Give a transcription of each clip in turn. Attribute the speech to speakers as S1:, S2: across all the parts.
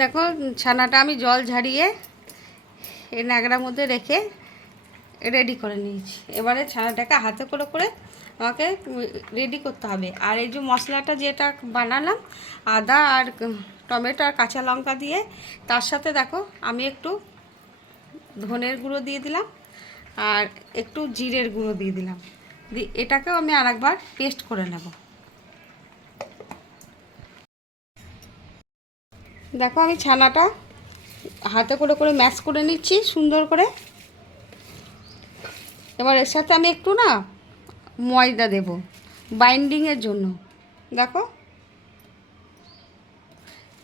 S1: দেখো, ছানাটা আমি জল ঝারিয়ে এই ন্যাকড়ার মধ্যে রেখে রেডি করে নিয়েছি। এবারে ছানাটাকে হাতে করে করে আমাকে রেডি করতে হবে। আর এই যে মশলাটা যেটা বানালাম, আদা আর টমেটো আর কাঁচা লঙ্কা দিয়ে, তার সাথে দেখো, আমি একটু ধনের গুঁড়ো দিয়ে দিলাম আর একটু জিরের গুঁড়ো দিয়ে দিলাম। দিয়ে এটাকেও আমি আরেকবার পেস্ট করে নেব। দেখো আমি ছানাটা হাতে করে করে ম্যাশ করে নিচ্ছি, সুন্দর করে। এবার এর সাথে আমি একটু না ময়দা দেব বাইন্ডিংয়ের জন্য। দেখো।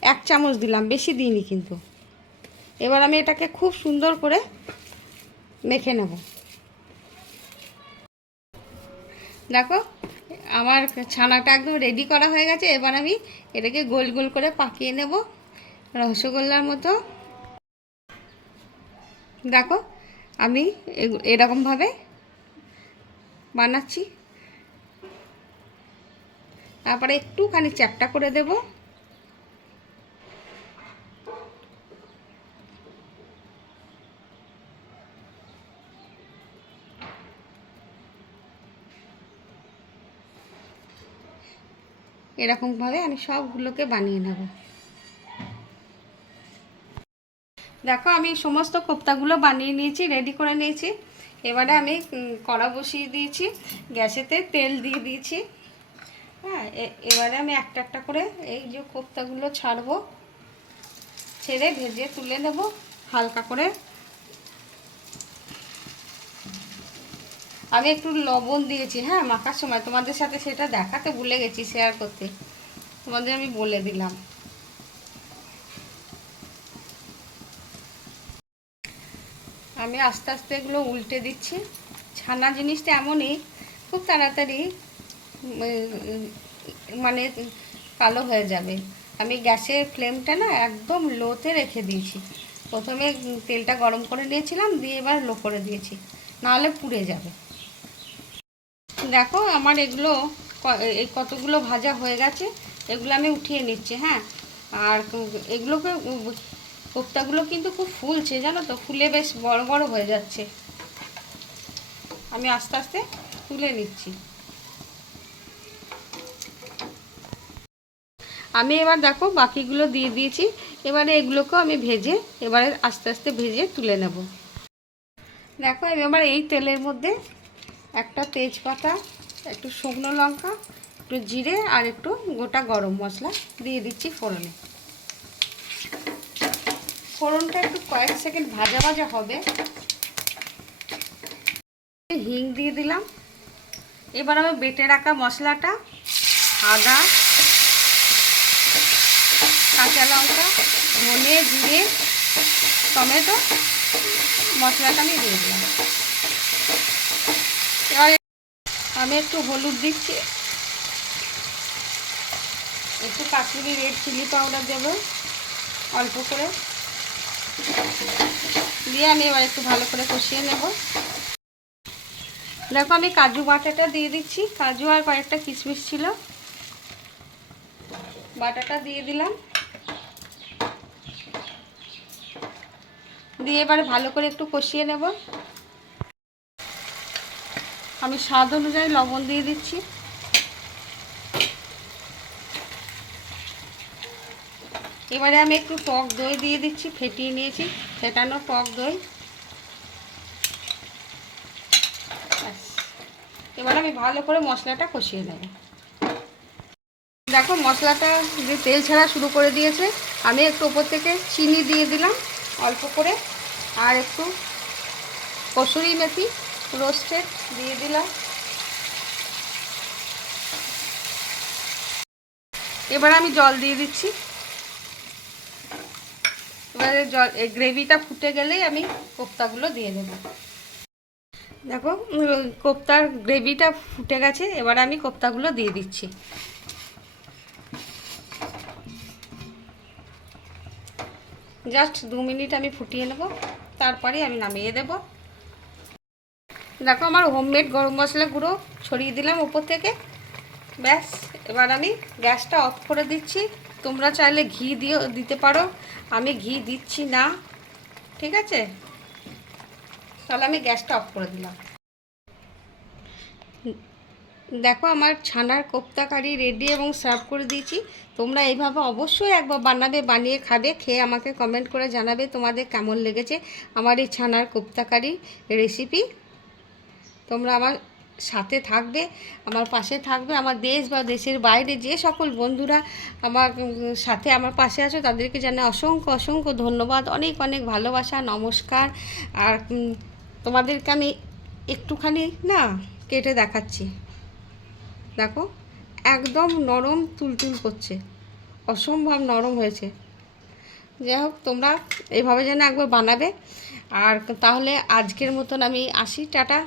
S1: এক চামচ দিলাম, বেশি দিইনি কিন্তু। এবার আমি এটাকে খুব সুন্দর করে মেখে নেব। দেখো, আমার ছানাটা একদম রেডি করা হয়ে গেছে, এবার আমি এটাকে গোল গোল করে পাকিয়ে নেব। রসগোল্লার মতো। দেখো, আমি এরকমভাবে বানাচ্ছি। তারপরে একটুখানি চ্যাপটা করে দেব। এরকমভাবে আমি সবগুলোকে বানিয়ে নেব। দেখো, আমি সমস্ত কোপ্তাগুলো বানিয়ে নিয়েছি রেডি করে নিয়েছি। এবারে আমি কড়া বসিয়ে দিয়েছি, গ্যাসেতে তেল দিয়ে দিয়েছি। হ্যাঁ এবারে আমি একটা একটা করে এই যে কোপ্তাগুলো ছাড়বো, ছেড়ে ভেজে তুলে নেব, হালকা করে। আমি একটু লবণ দিয়েছি হ্যাঁ মাখার সময়। তোমাদের সাথে সেটা দেখাতে ভুলে গেছি শেয়ার করতে। তোমাদের আমি বলে দিলাম। আমি আস্তে আস্তে এগুলো উল্টে দিচ্ছি। ছানা জিনিসটা এমনই, খুব তাড়াতাড়ি মানে কালো হয়ে যাবে। আমি গ্যাসের ফ্লেমটা না একদম লোতে রেখে দিয়েছি। প্রথমে তেলটা গরম করে নিয়েছিলাম, দিয়ে এবার লো করে দিয়েছি। নাহলে পুড়ে যাবে। দেখো আমার এগুলো এই কতগুলো ভাজা হয়ে গেছে, এগুলো আমি উঠিয়ে নিচ্ছি হ্যাঁ। আর এগুলোকে কোপ্তাগুলো কিন্তু খুব ফুলছে, জানো তো? ফুলে বেশ বড় বড় হয়ে যাচ্ছে। আমি আস্তে আস্তে তুলে নিচ্ছি। আমি এবার দেখো বাকিগুলো দিয়ে দিয়েছি। এবারে এগুলোকেও আমি ভেজে এবারে আস্তে আস্তে ভেজে তুলে নেব। দেখো, আমি এবার এই তেলের মধ্যে একটা তেজপাতা, একটু শুকনো লঙ্কা, একটু জিরে আর একটু গোটা গরম মশলা দিয়ে দিচ্ছি ফোড়নে। ফোড়নটা একটু কয়েক সেকেন্ড ভাজা ভাজা হবে। হিং দিয়ে দিলাম। এবার আমি বেটে রাখা মশলাটা, আদা, কাঁচা লঙ্কা, ধনে জিরে, টমেটো, মশলাটা আমি দিয়ে দিলাম। আমি একটু হলুদ দিচ্ছি। একটু কাশ্মীরি রেড চিলি পাউডার দেবো, অল্প করে। দিয়ে আমি এবার একটু ভালো করে কষিয়ে নেব। দেখো আমি কাজু বাটাটা দিয়ে দিচ্ছি। কাজু আর কয়েকটা কিশমিশ ছিল। বাটাটা দিয়ে দিলাম। দিয়ে এবার ভালো করে একটু কষিয়ে নেব। আমি স্বাদ অনুযায়ী লবণ দিয়ে দিচ্ছি। এবারে আমি একটু টক দই দিয়ে দিচ্ছি, ফেটিয়ে নিয়েছি, ফেটানো টক দই। এবার আমি ভালো করে মশলাটা কষিয়ে নেব। দেখো, মশলাটা যে তেল ছাড়া শুরু করে দিয়েছে, আমি একটু ওপর থেকে চিনি দিয়ে দিলাম অল্প করে, আর একটু কসুরি মেথি রোস্টেড দিয়ে দিলাম। এবার আমি জল দিয়ে দিচ্ছি। এবারে জল এই গ্রেভিটা ফুটে গেলেই আমি কোপ্তাগুলো দিয়ে দেবো। দেখো কোপ্তার গ্রেভিটা ফুটে গেছে, এবার আমি কোপ্তাগুলো দিয়ে দিচ্ছি। জাস্ট দু মিনিট আমি ফুটিয়ে নেব তারপরে আমি নামিয়ে দেব। দেখো, আমার হোমমেড গরম মশলা গুঁড়ো ছড়িয়ে দিলাম উপর থেকে। ব্যাস, এবার আমি গ্যাসটা অফ করে দিচ্ছি। তোমরা চাইলে ঘি দিয়েও দিতে পারো। আমি ঘি দিচ্ছি না, ঠিক আছে? তাহলে আমি গ্যাসটা অফ করে দিলাম। দেখো আমার ছানার কোপ্তা কারি রেডি এবং সার্ভ করে দিয়েছি। তোমরা এইভাবে অবশ্যই একবার বানাবে, বানিয়ে খাবে, খেয়ে আমাকে কমেন্ট করে জানাবে তোমাদের কেমন লেগেছে আমার এই ছানার কোপ্তা কারি রেসিপি তোমরা আমার সাথে থাকবে, আমার পাশে থাকবে, আমার দেশ বা দেশের বাইরে যে সকল বন্ধুরা আমার সাথে আমার পাশে আছো, তাদেরকে জানাই অসংখ্য অসংখ্য ধন্যবাদ। অনেক অনেক ভালোবাসা, নমস্কার। আর তোমাদেরকে আমি একটুখানি না কেটে দেখাচ্ছি। দেখো, একদম নরম তুলতুল করছে। অসম্ভব নরম হয়েছে। যাই হোক, তোমরা এইভাবে যেন একবার বানাবে। আর তাহলে আজকের মতন আমি আসি, টাটা।